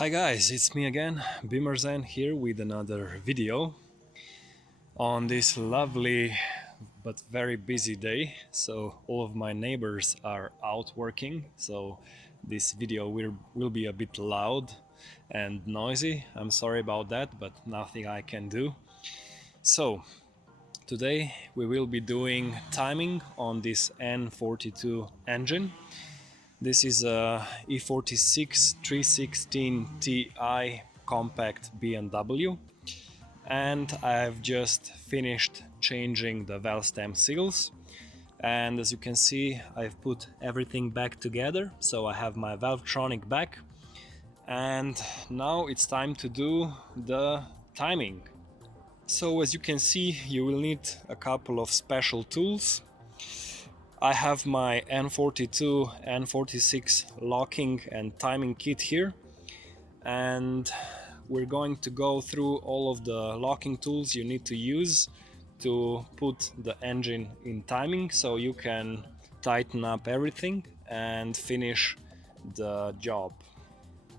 Hi guys, it's me again, Bimerzen here with another video on this lovely but very busy day. So all of my neighbors are out working, so this video will be a bit loud and noisy. I'm sorry about that, but nothing I can do. So today we will be doing timing on this N42 engine. This is a E46 316 Ti compact BMW, and I've just finished changing the valve stem seals. And as you can see, I've put everything back together, so I have my Valvetronic back, and now it's time to do the timing. So as you can see, you will need a couple of special tools. I have my N42, N46 locking and timing kit here, and we're going to go through all of the locking tools you need to use to put the engine in timing, so you can tighten up everything and finish the job.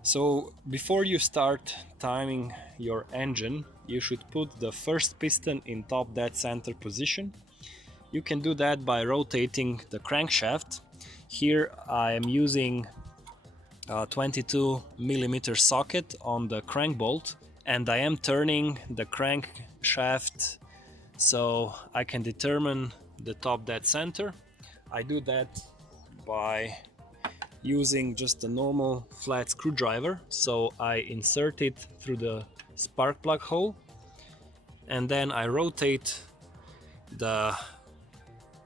So before you start timing your engine, you should put the first piston in top dead center position. You can do that by rotating the crankshaft. Here I am using a 22mm socket on the crank bolt, and I am turning the crankshaft so I can determine the top dead center. I do that by using just a normal flat screwdriver. So I insert it through the spark plug hole, and then I rotate the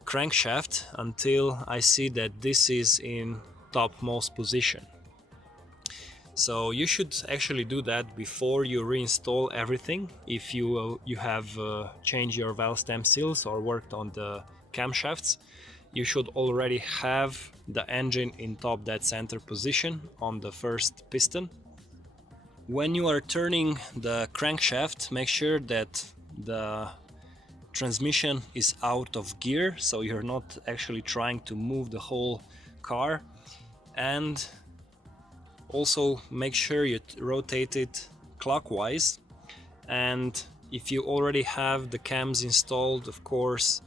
crankshaft until I see that this is in topmost position. So you should actually do that before you reinstall everything. If you have changed your valve stem seals or worked on the camshafts, you should already have the engine in top dead center position on the first piston. When you are turning the crankshaft, make sure that the transmission is out of gear, so you're not actually trying to move the whole car, and also make sure you rotate it clockwise. And if you already have the cams installed, of course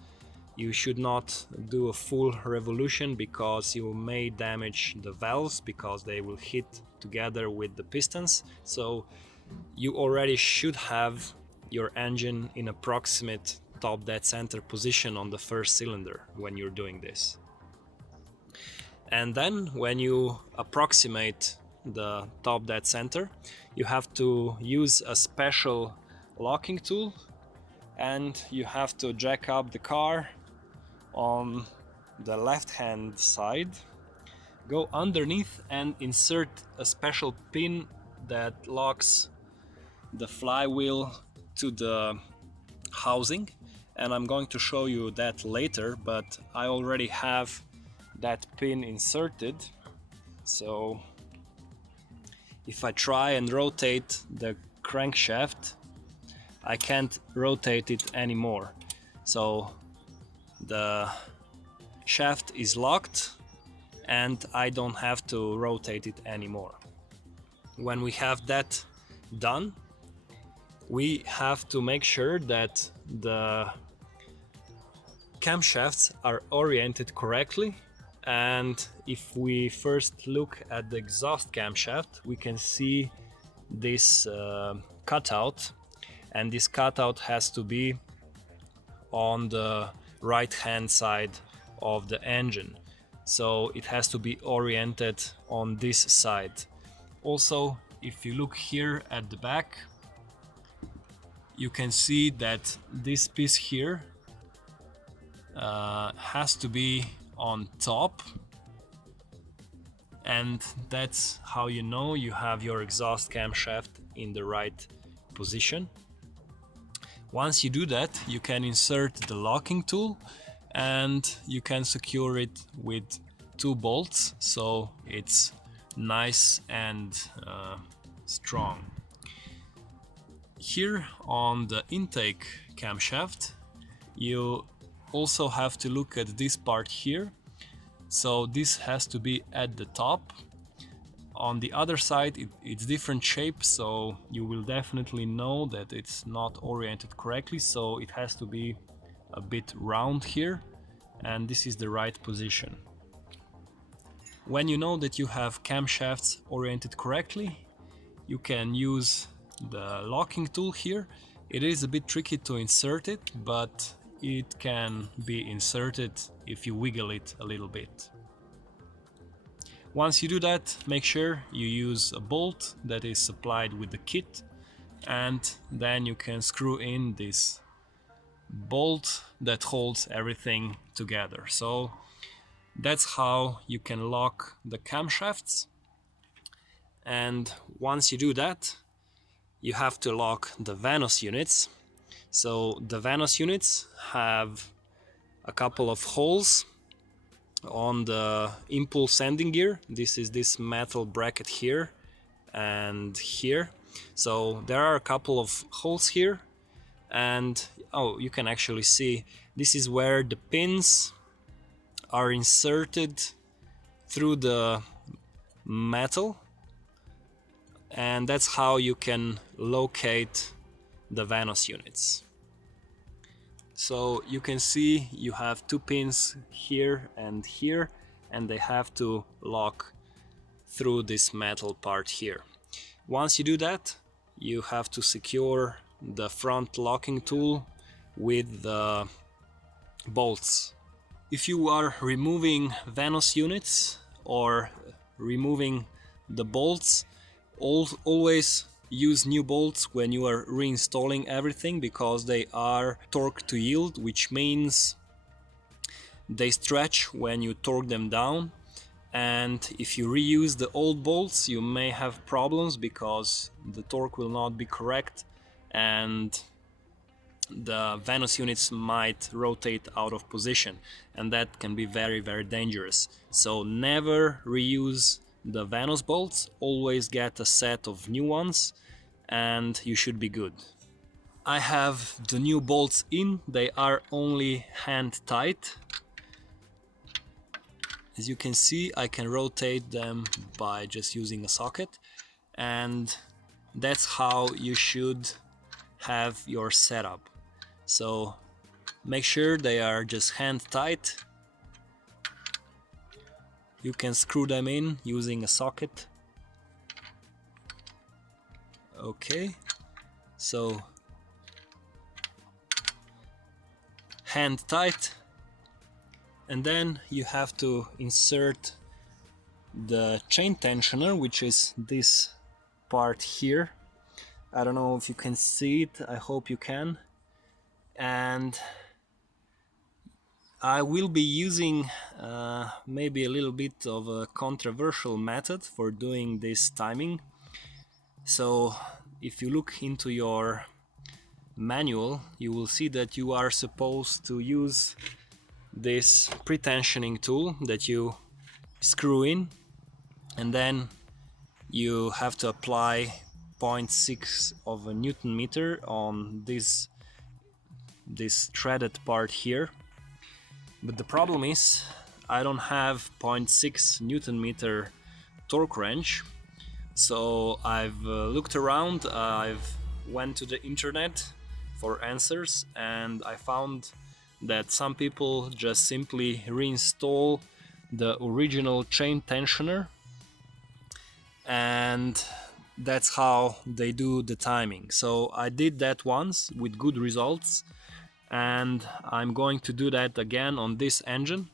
you should not do a full revolution, because you may damage the valves because they will hit together with the pistons. So you already should have your engine in approximate top dead center position on the first cylinder when you're doing this. And then when you approximate the top dead center, you have to use a special locking tool, and you have to jack up the car on the left hand side, go underneath and insert a special pin that locks the flywheel to the housing, and I'm going to show you that later, but I already have that pin inserted. So if I try and rotate the crankshaft, I can't rotate it anymore. So the shaft is locked and I don't have to rotate it anymore. When we have that done, we have to make sure that the camshafts are oriented correctly. And if we first look at the exhaust camshaft, we can see this cutout, and this cutout has to be on the right hand side of the engine, so it has to be oriented on this side. Also, if you look here at the back, you can see that this piece here has to be on top, and that's how you know you have your exhaust camshaft in the right position. Once you do that, you can insert the locking tool and you can secure it with 2 bolts, so it's nice and strong. Here on the intake camshaft, you also have to look at this part here. So this has to be at the top. On the other side it's different shape, so you will definitely know that it's not oriented correctly, so it has to be a bit round here, and this is the right position. When you know that you have camshafts oriented correctly, you can use the locking tool here. It is a bit tricky to insert it, but it can be inserted if you wiggle it a little bit. Once you do that, make sure you use a bolt that is supplied with the kit, and then you can screw in this bolt that holds everything together. So that's how you can lock the camshafts. And once you do that, you have to lock the VANOS units. So the VANOS units have a couple of holes on the impulse sending gear. This is this metal bracket here and here. So there are a couple of holes here, and you can actually see this is where the pins are inserted through the metal, and that's how you can locate the VANOS units. So you can see you have two pins here, and they have to lock through this metal part here. Once you do that, you have to secure the front locking tool with the bolts. If you are removing VANOS units or removing the bolts, always use new bolts when you are reinstalling everything, because they are torque to yield, which means they stretch when you torque them down. And if you reuse the old bolts, you may have problems because the torque will not be correct and the VANOS units might rotate out of position, and that can be very, very dangerous. So never reuse the VANOS bolts, always get a set of new ones and you should be good. I have the new bolts in, they are only hand tight. As you can see, I can rotate them by just using a socket, and that's how you should have your setup. So make sure they are just hand tight. You can screw them in using a socket. Okay, so hand tight, and then you have to insert the chain tensioner, which is this part here. I don't know if you can see it, I hope you can. And I will be using maybe a little bit of a controversial method for doing this timing. So if you look into your manual, you will see that you are supposed to use this pre-tensioning tool that you screw in, and then you have to apply 0.6 of a Newton meter on this threaded part here. But the problem is I don't have 0.6 Newton meter torque wrench. So I've looked around, I've went to the internet for answers, and I found that some people just simply reinstall the original chain tensioner, and that's how they do the timing. So I did that once with good results, and I'm going to do that again on this engine.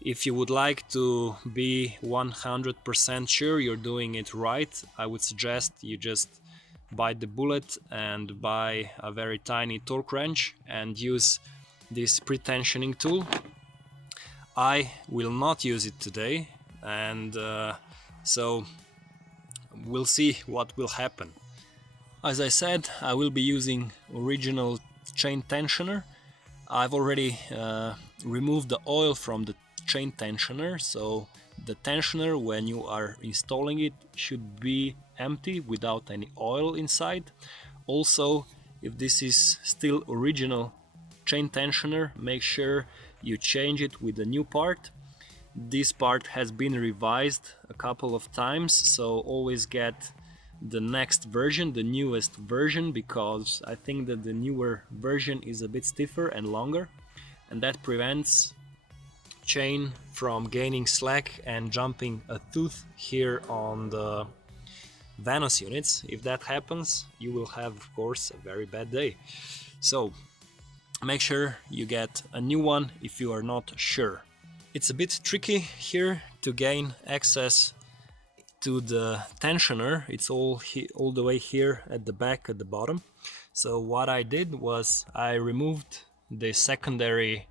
If you would like to be 100% sure you're doing it right, I would suggest you just bite the bullet and buy a very tiny torque wrench and use this pre-tensioning tool. I will not use it today, and so we'll see what will happen. As I said, I will be using original chain tensioner. I've already removed the oil from the chain tensioner, so the tensioner, when you are installing it, should be empty without any oil inside. Also, if this is still original chain tensioner, make sure you change it with the new part. this part has been revised a couple of times, so always get the next version, the newest version, because I think that the newer version is a bit stiffer and longer, and that prevents chain from gaining slack and jumping a tooth here on the VANOS units. If that happens, you will have, of course, a very bad day. So make sure you get a new one if you are not sure. It's a bit tricky here to gain access to the tensioner. It's all the way here at the back at the bottom. So what I did was I removed the secondary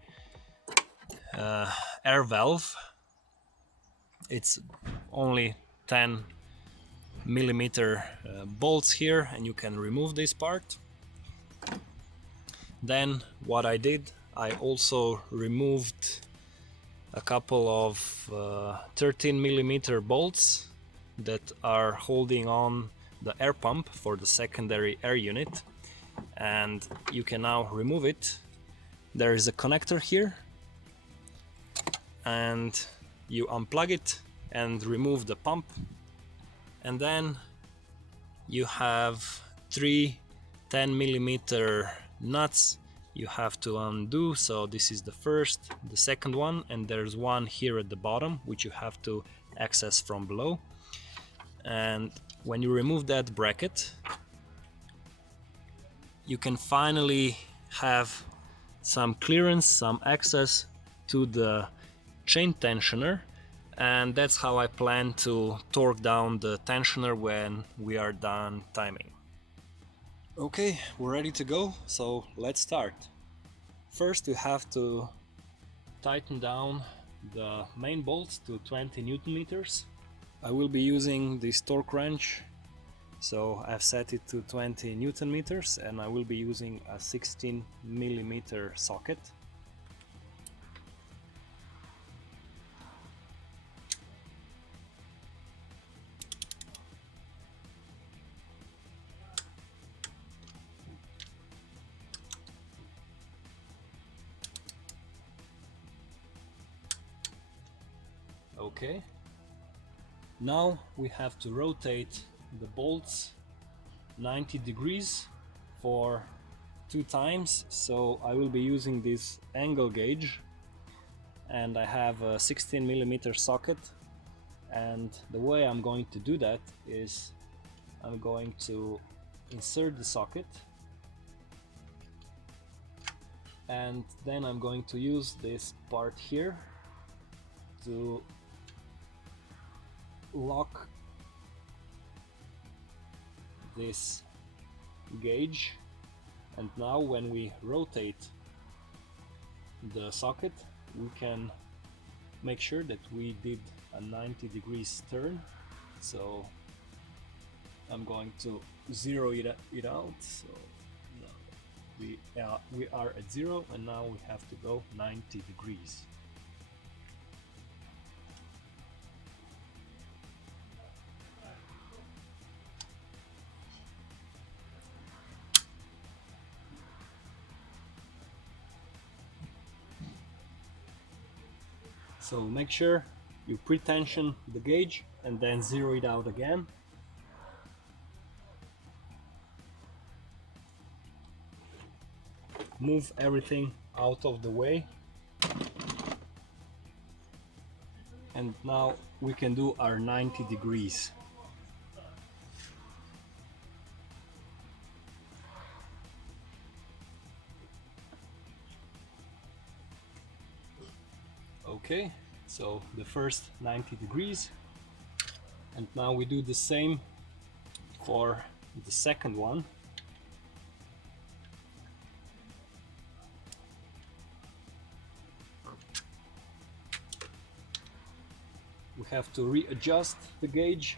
air valve. It's only 10 millimeter bolts here, and you can remove this part. Then what I did, I also removed a couple of 13 millimeter bolts that are holding on the air pump for the secondary air unit, and you can now remove it. There is a connector here, and you unplug it and remove the pump, and then you have three 10 millimeter nuts you have to undo. So this is the first, the second one, and there's one here at the bottom which you have to access from below. And when you remove that bracket, you can finally have some clearance, some access to the chain tensioner, and that's how I plan to torque down the tensioner when we are done timing. Okay, we're ready to go, so let's start. First, you have to tighten down the main bolts to 20 Newton meters. I will be using this torque wrench, so I've set it to 20 Newton meters, and I will be using a 16 millimeter socket. Okay, now we have to rotate the bolts 90 degrees for 2 times. So I will be using this angle gauge, and I have a 16 millimeter socket, and the way I'm going to do that is I'm going to insert the socket, and then I'm going to use this part here to lock this gauge. And now when we rotate the socket, we can make sure that we did a 90 degrees turn. So I'm going to zero it out. So now we are at 0, and now we have to go 90 degrees. So make sure you pre-tension the gauge and then zero it out again. Move everything out of the way. And now we can do our 90 degrees. Okay, so the first 90 degrees, and now we do the same for the second one. We have to readjust the gauge.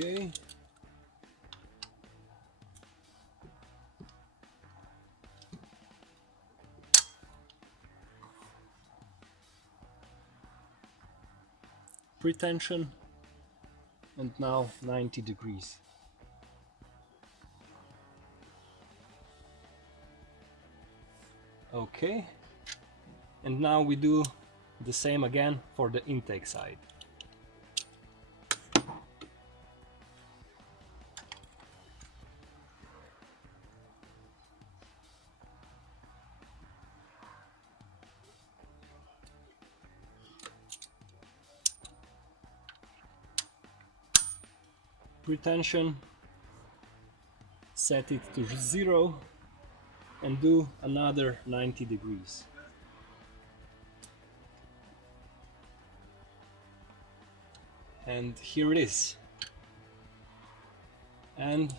Okay. Pretension, and now 90 degrees. Okay, and now we do the same again for the intake side. Pretension, set it to 0 and do another 90 degrees. And here it is. And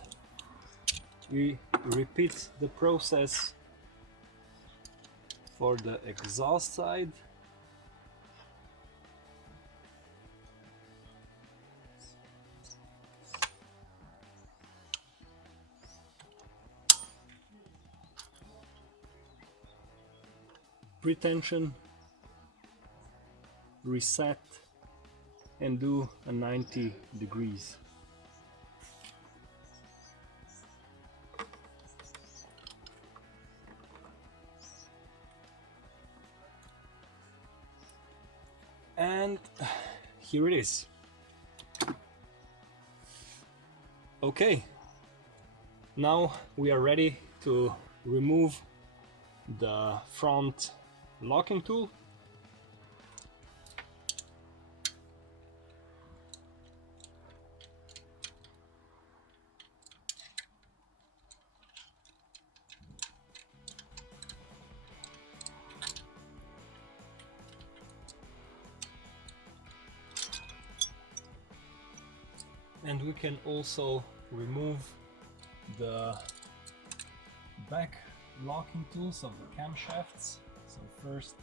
we repeat the process for the exhaust side. Pretension, reset, and do a 90 degrees. And here it is. Okay, now we are ready to remove the front locking tool. And we can also remove the back locking tools of the camshafts. So first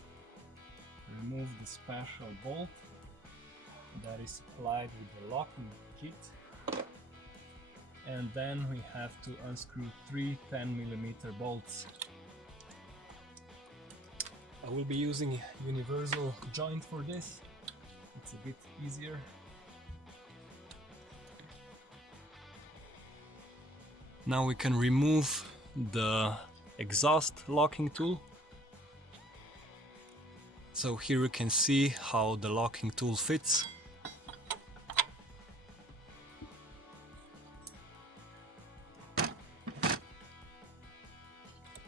remove the special bolt that is supplied with the locking kit, and then we have to unscrew 3 10mm bolts. I will be using a universal joint for this, it's a bit easier. Now we can remove the exhaust locking tool. So here you can see how the locking tool fits.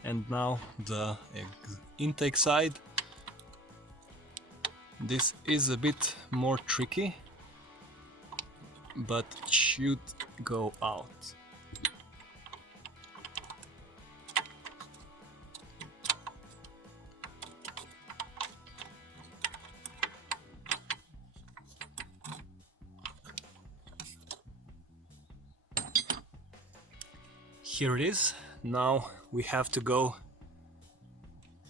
And now the intake side. This is a bit more tricky, but it should go out. Here it is. Now we have to go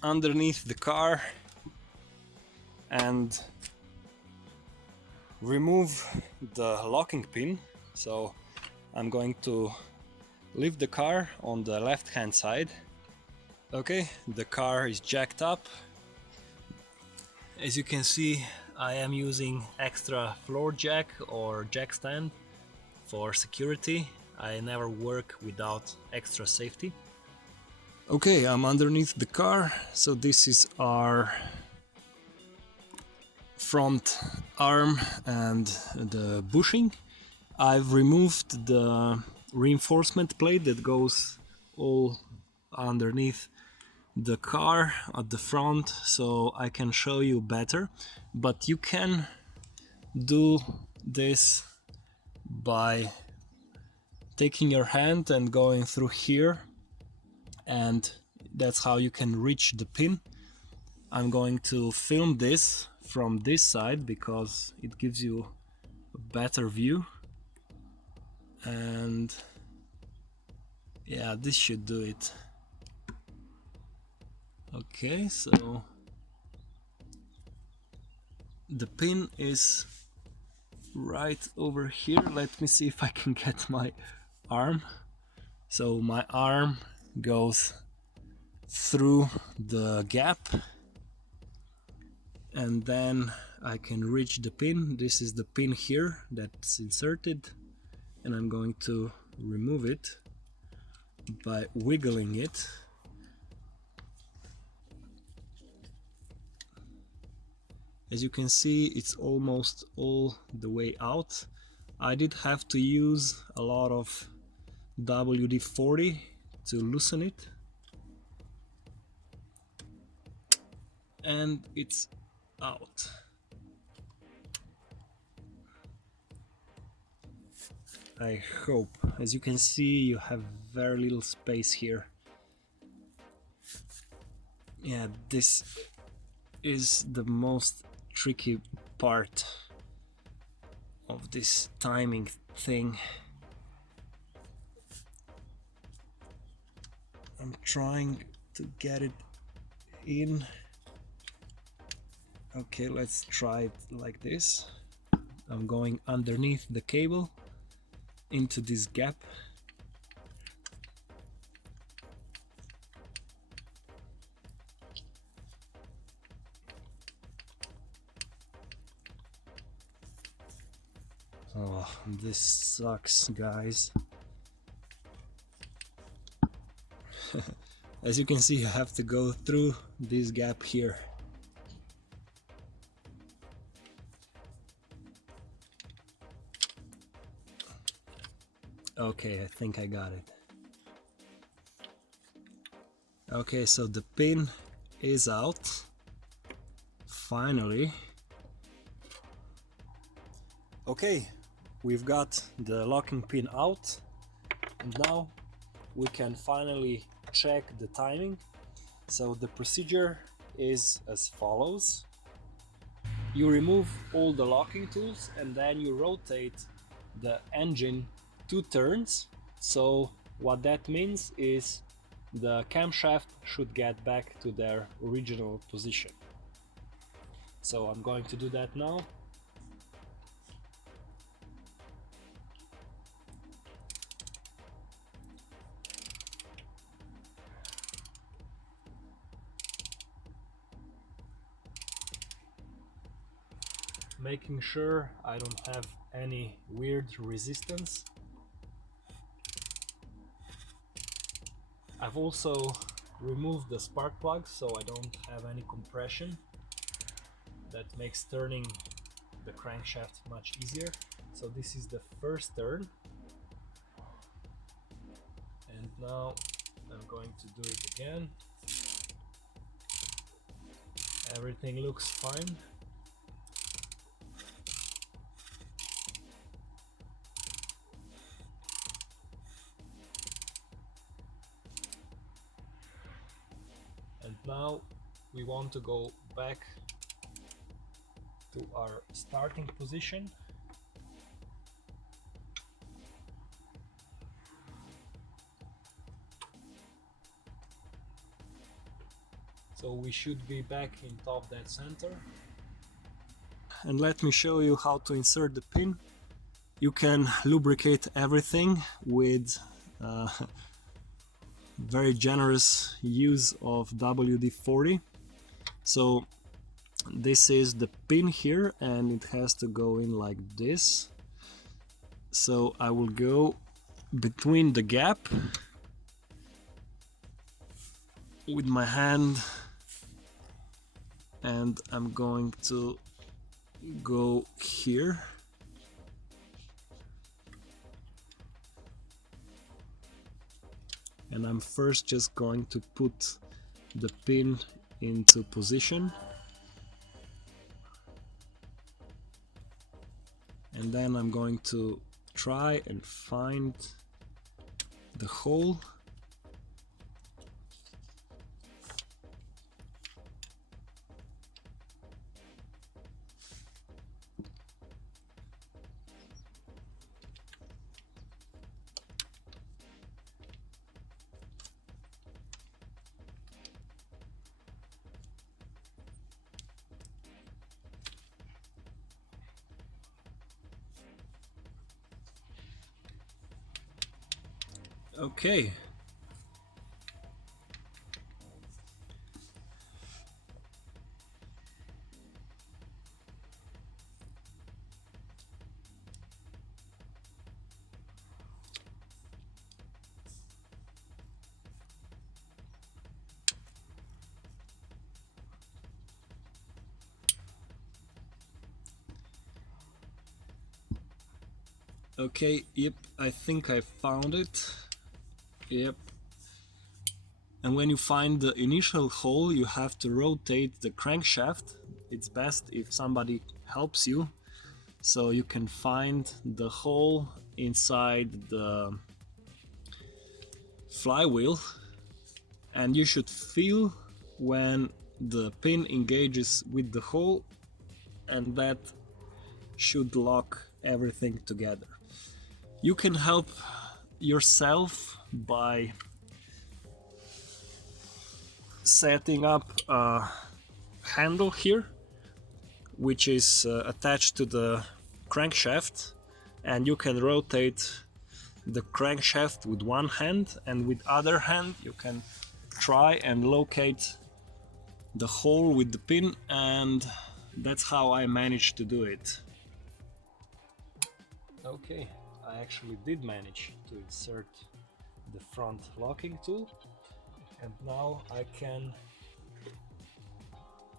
underneath the car and remove the locking pin. So I'm going to leave the car on the left hand side. Okay, the car is jacked up. As you can see, I am using extra floor jack or jack stand for security. I never work without extra safety. Okay, I'm underneath the car, so this is our front arm and the bushing. I've removed the reinforcement plate that goes all underneath the car at the front, so I can show you better, but you can do this by taking your hand and going through here, and that's how you can reach the pin. I'm going to film this from this side because it gives you a better view, and yeah, this should do it. Okay, so the pin is right over here. Let me see if I can get my arm. So my arm goes through the gap, and then I can reach the pin. This is the pin here that's inserted, and I'm going to remove it by wiggling it. As you can see, it's almost all the way out. I did have to use a lot of WD-40 to loosen it, and it's out. I hope. As you can see, you have very little space here. Yeah, this is the most tricky part of this timing thing. I'm trying to get it in. Okay, let's try it like this. I'm going underneath the cable into this gap. Oh, this sucks, guys. As you can see, you have to go through this gap here. Okay, I think I got it. Okay, so the pin is out. Finally. Okay, we've got the locking pin out, and now we can finally check the timing. So the procedure is as follows. You remove all the locking tools and then you rotate the engine 2 turns. So what that means is the camshaft should get back to their original position. So I'm going to do that now. Making sure I don't have any weird resistance. I've also removed the spark plug so I don't have any compression. That makes turning the crankshaft much easier. So this is the first turn. And now I'm going to do it again. Everything looks fine. And now we want to go back to our starting position. So we should be back in top dead center. And let me show you how to insert the pin. You can lubricate everything with very generous use of WD-40. So this is the pin here and it has to go in like this. So I will go between the gap with my hand and I'm going to go here. And I'm first just going to put the pin into position. And then I'm going to try and find the hole. Okay. Okay, yep, I think I found it. Yep. And when you find the initial hole, you have to rotate the crankshaft. It's best if somebody helps you, so you can find the hole inside the flywheel, and you should feel when the pin engages with the hole, and that should lock everything together. You can help yourself by setting up a handle here, which is attached to the crankshaft, and you can rotate the crankshaft with one hand, and with other hand you can try and locate the hole with the pin, and that's how I managed to do it. Okay, I actually did manage to insert the front locking tool, and now I can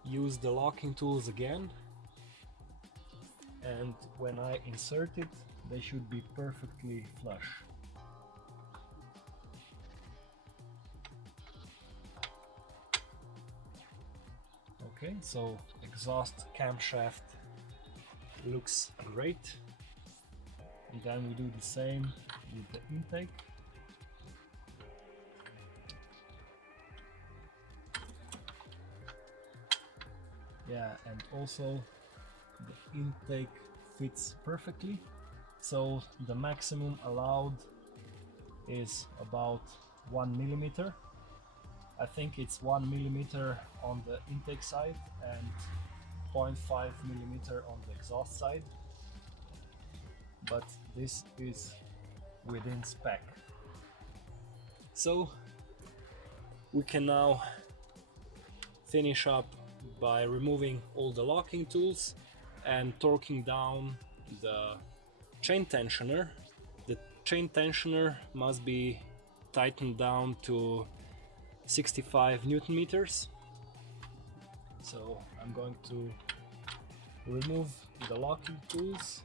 use the locking tools again, and when I insert it, they should be perfectly flush. Okay, so exhaust camshaft looks great, and then we do the same with the intake. Yeah, and also the intake fits perfectly, so the maximum allowed is about 1 millimeter. I think it's 1 millimeter on the intake side and 0.5 millimeter on the exhaust side, but this is within spec. So we can now finish up by removing all the locking tools and torquing down the chain tensioner. The chain tensioner must be tightened down to 65 Newton meters. So I'm going to remove the locking tools